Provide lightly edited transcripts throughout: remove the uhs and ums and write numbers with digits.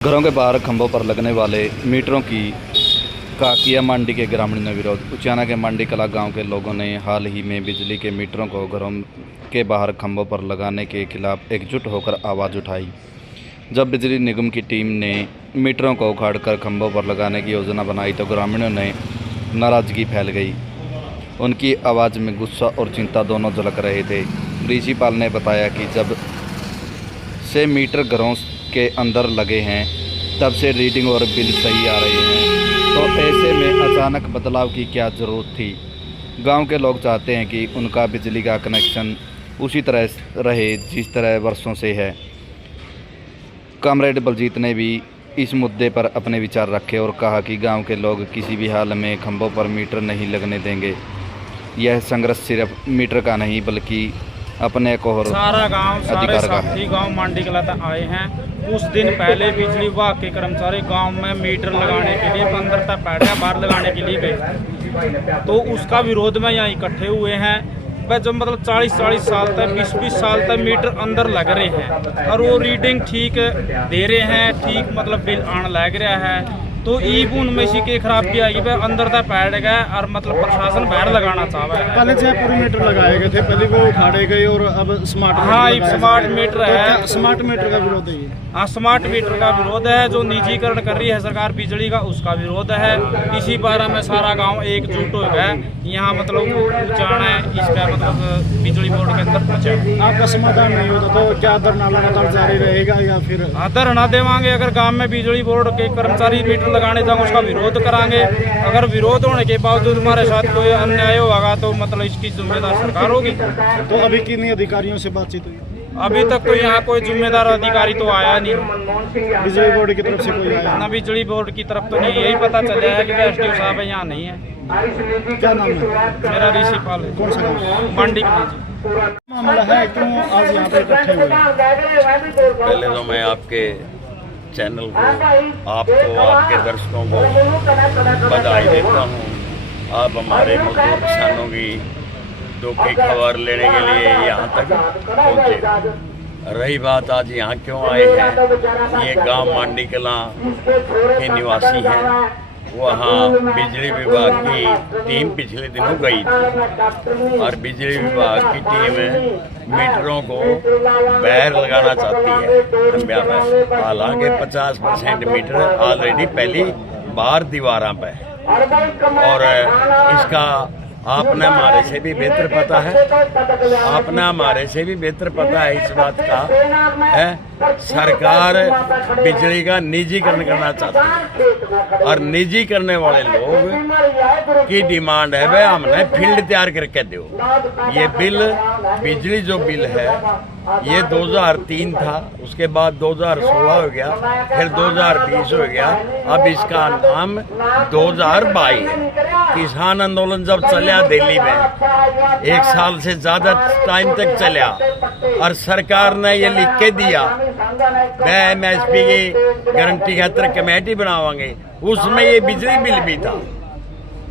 घरों के बाहर खंभों पर लगने वाले मीटरों की का किया मंडी के ग्रामीणों ने विरोध। उचाना के मंडी कला गांव के लोगों ने हाल ही में बिजली के मीटरों को घरों के बाहर खंभों पर लगाने के खिलाफ एकजुट होकर आवाज़ उठाई। जब बिजली निगम की टीम ने मीटरों को उखाड़कर खंभों पर लगाने की योजना बनाई तो ग्रामीणों ने नाराज़गी फैल गई। उनकी आवाज़ में गुस्सा और चिंता दोनों झलक रहे थे। प्रिंसिपल ने बताया कि जब से मीटर घरों के अंदर लगे हैं तब से रीडिंग और बिल सही आ रहे हैं, तो ऐसे में अचानक बदलाव की क्या ज़रूरत थी। गांव के लोग चाहते हैं कि उनका बिजली का कनेक्शन उसी तरह रहे जिस तरह वर्षों से है। कॉमरेड बलजीत ने भी इस मुद्दे पर अपने विचार रखे और कहा कि गांव के लोग किसी भी हाल में खंभों पर मीटर नहीं लगने देंगे। यह संघर्ष सिर्फ मीटर का नहीं बल्कि अपने को और सारा गांव सारे साथी गांव मंडी कला तक आए हैं। कुछ दिन पहले बिजली विभाग के कर्मचारी गांव में मीटर लगाने के लिए अंदर तक बैठे बाहर लगाने के लिए गए, तो उसका विरोध में यहाँ इकट्ठे हुए हैं। वह जब मतलब 40 साल तक 20 साल तक मीटर अंदर लग रहे हैं और वो रीडिंग ठीक दे रहे हैं, ठीक मतलब बिल आने लग रहा है, तो ईब उनमें से की खराबी आएगी। वह अंदर तक बैठ गए और मतलब प्रशासन बाहर लगाना चाह रहा है। पहले जयपुर मीटर लगाए गए थे, पहले वो उखाड़े गए और अब स्मार्ट हाँ, एक स्मार्ट मीटर है। स्मार्ट मीटर का विरोध है। हाँ, स्मार्ट मीटर का विरोध है। जो निजीकरण कर रही है सरकार बिजली का, उसका विरोध है। इसी बारे में सारा गांव एकजुट हो गया यहाँ मतलब जाना है इसका मतलब बिजली बोर्ड के अंदर पहुँचा। आपका समाधान नहीं होता तो क्या धरना लगातार जारी रहेगा या फिर? हाँ, धरना देवांगे। अगर गांव में बिजली बोर्ड के कर्मचारी मीटर लगाने जाएंगे उसका विरोध करांगे। अगर विरोध होने के बावजूद हमारे साथ कोई अन्याय होगा तो मतलब इसकी जिम्मेदार सरकार होगी। तो अभी किन्हीं अधिकारियों से बातचीत हुई? अभी तक तो यहाँ कोई जिम्मेदार अधिकारी तो आया नहीं। बिजली बोर्ड की तरफ से कोई आया ना बिजली बोर्ड की तरफ तो नहीं। यही पता चला है कि एसडीओ साहब यहाँ नहीं है। क्या नाम है? मेरा ऋषिपाल है। कौन सा गाँव? मंडी के मामला है, क्यों आज यहाँ पे इकट्ठे हुए? पहले तो मैं आपके चैनल को, आपको, आपके दर्शकों को बधाई देता हूँ। आप हमारे मजदूर किसानों की दुख की खबर लेने के लिए यहाँ तक पहुँचे। रही बात आज यहाँ क्यों आए हैं, ये गांव मंडी कला के निवासी हैं। वहाँ बिजली विभाग की टीम पिछले दिनों गई थी और बिजली विभाग की टीम मीटरों को बाहर लगाना चाहती है। हालांकि 50% मीटर ऑलरेडी पहली बाहर दीवारों पे है और इसका आपने हमारे से भी बेहतर पता है, आपने हमारे से भी बेहतर पता है इस बात का है। सरकार बिजली का निजीकरण करना चाहती है और निजी करने वाले लोग की डिमांड है भाई हमने फील्ड तैयार करके दो। ये बिल बिजली जो बिल है ये 2003 था, उसके बाद 2016 हो गया, फिर 2020 हो गया, अब इसका नाम 2022 है। किसान आंदोलन जब चला दिल्ली में 1 साल से ज्यादा टाइम तक चला और सरकार ने ये लिख के दिया MSP की गारंटी खातर कमेटी बनावांगे, उसमें ये बिजली बिल भी था।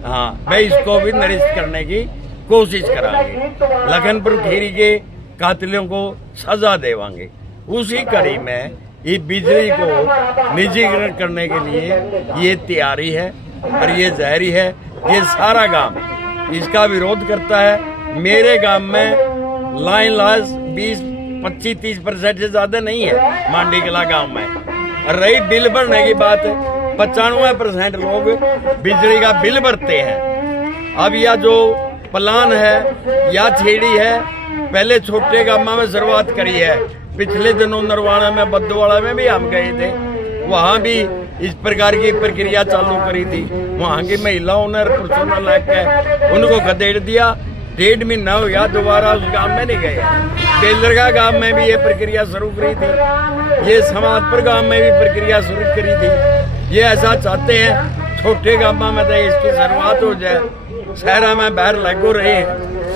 हाँ, मैं इसको भी निरस्त करने की कोशिश करांगे, लखनपुर खीरी के कातिलों को सजा देवांगे। उसी कड़ी में ये बिजली को निजीकरण करने के लिए ये तैयारी है और ये जारी है। ये सारा गांव इसका विरोध करता है। मेरे गांव में लाइन लॉस 20-25-30% से ज्यादा नहीं है मंडी कला गांव में। रही बिल भरने की बात, 95% लोग बिजली का बिल भरते हैं। अब यह जो प्लान है या छेड़ी है, पहले छोटे गांव में शुरुआत करी है। पिछले दिनों नरवाना में बद्दवाड़ा में भी हम गए थे, वहाँ भी इस प्रकार की प्रक्रिया चालू करी थी। वहाँ की महिलाओं ने पुरुषों ने लाकर उनको खदेड़ दिया। 1.5 महीना हो गया, दोबारा उस गांव में नहीं गए। बेलरगा गांव में भी ये प्रक्रिया शुरू करी थी, ये समाजपुर गांव में भी प्रक्रिया शुरू करी थी। ये ऐसा चाहते हैं छोटे गांव में तो इसकी शुरुआत हो जाए। शहर में बाहर लागू रहे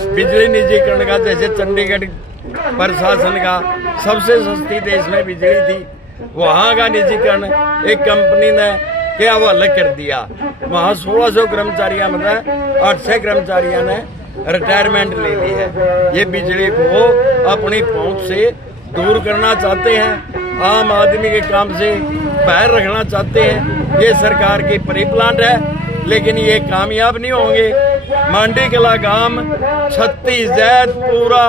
बिजली निजीकरण का, जैसे चंडीगढ़ प्रशासन का सबसे सस्ती देश में बिजली थी, वहाँ का निजीकरण एक कंपनी ने के हवाले कर दिया। वहाँ 1600 कर्मचारियों में 800 कर्मचारियों ने रिटायरमेंट ले ली है। ये बिजली को अपनी पहुंच से दूर करना चाहते हैं। आम आदमी के काम से बाहर रखना चाहते हैं। ये सरकार की प्री प्लांट है, लेकिन ये कामयाब नहीं होंगे। मांडी कला गांव छत्तीसगढ़ पूरा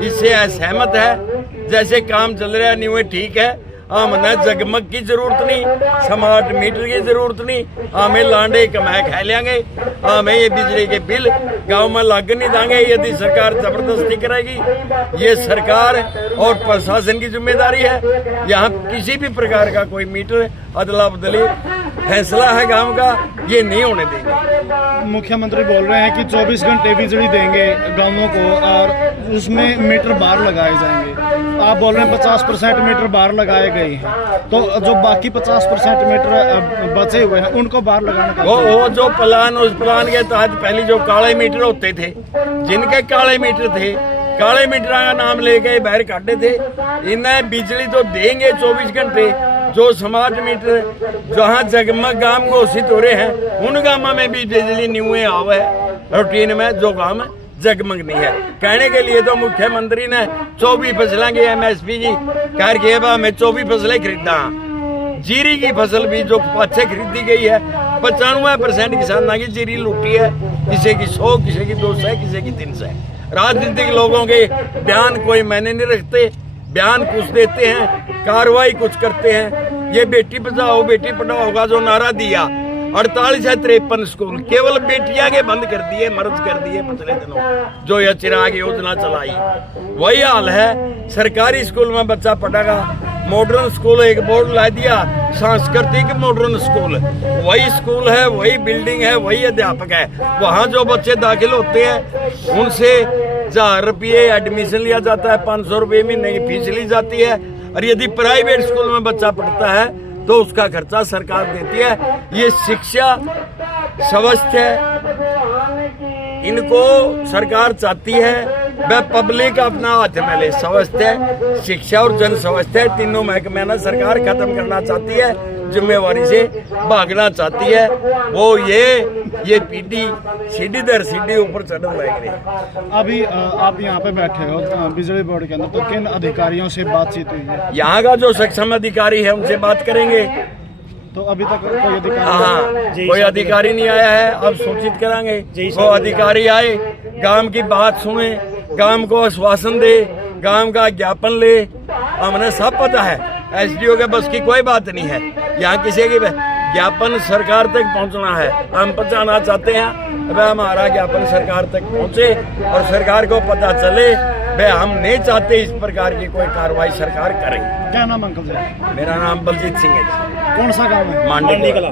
इससे असहमत है। जैसे काम चल रहा है नहीं वो ठीक है। हमें जगमग की जरूरत नहीं, स्मार्ट मीटर की जरूरत नहीं, हमें लांडे कमाए खा लेंगे, हमें ये बिजली के बिल गांव में लागू नहीं देंगे यदि सरकार जबरदस्ती करेगी। ये सरकार और प्रशासन की जिम्मेदारी है। यहाँ किसी भी प्रकार का कोई मीटर अदला बदली फैसला है गांव का, ये नहीं होने देंगे। मुख्यमंत्री बोल रहे हैं कि 24 घंटे बिजली देंगे गांवों को और उसमें मीटर बाहर लगाए जाएंगे। आप बोल रहे हैं 50% मीटर बाहर लगाए गए हैं, तो जो बाकी 50% मीटर बचे हुए हैं उनको बाहर लगाने का वो जो प्लान, उस प्लान के तहत पहले जो काले मीटर होते थे, जिनके काले मीटर थे, काले मीटर का नाम लेके बाहर काटे थे। इन्हें बिजली तो देंगे 24 घंटे। जो स्मार्ट मीटर जहाँ जगमग गांव घोषित हो रहे हैं उन गांवों में भी बिजली न्यूए आवे रूटीन में, जो गांव जगमग नहीं है। कहने के लिए तो मुख्यमंत्री ने 24 फसलें की MSP की कह के हमें 24 फसलें खरीदा। जीरी की फसल भी जो अच्छे खरीदी गई है, 95% किसानों की जीरी लूटी है। किसी की 100, किसी की 200, किसी की 300। राजनीतिक लोगों के बयान कोई मायने नहीं रखते। बयान कुछ देते हैं, कार्रवाई कुछ करते हैं। ये बेटी बचाओ बेटी पढ़ाओ का जो नारा दिया, 48 से 53 स्कूल केवल बेटियां के बंद कर दिए, मर्ज कर दिए पिछले दिनों। जो यह चिराग योजना चलाई वही हाल है। सरकारी स्कूल में बच्चा पढ़ेगा, मॉडर्न स्कूल एक बोर्ड ला दिया, सांस्कृतिक मॉडर्न स्कूल। वही स्कूल है, वही बिल्डिंग है, वही अध्यापक है। वहाँ जो बच्चे दाखिल होते हैं उनसे 1000 रुपये एडमिशन लिया जाता है, 500 रुपये महीने की फीस ली जाती है। और यदि प्राइवेट स्कूल में बच्चा पढ़ता है तो उसका खर्चा सरकार देती है। ये शिक्षा स्वास्थ्य इनको सरकार चाहती है वह पब्लिक अपना हाथ में ले। स्वास्थ्य, शिक्षा और जन स्वास्थ्य तीनों महकमे ना सरकार खत्म करना चाहती है, जिम्मेवारी से भागना चाहती है। वो ये पीढ़ी सीढ़ी दर सीढ़ी ऊपर चढ़ने लग रही। अभी आप यहाँ पे बैठे हो बिजली बोर्ड के अंदर, तो किन अधिकारियों से बातचीत हुई है? यहाँ का जो सक्षम अधिकारी है उनसे बात करेंगे। तो अभी तक कोई अधिकारी? हाँ, कोई अधिकारी नहीं आया है। अब सूचित करांगे। वो अधिकारी आए, गांव की बात सुने, गांव को आश्वासन दे, गांव का ज्ञापन ले। हमें सब पता है, SDO के बस की कोई बात नहीं है। यहाँ किसी की ज्ञापन सरकार तक पहुँचना है। हम पहुँचाना चाहते हैं, वह हमारा ज्ञापन सरकार तक पहुँचे और सरकार को पता चले वह हम नहीं चाहते इस प्रकार की कोई कार्रवाई सरकार करे। क्या नाम अंकल जी? मेरा नाम बलजीत सिंह है। कौन सा गाँव है? मांडी कला।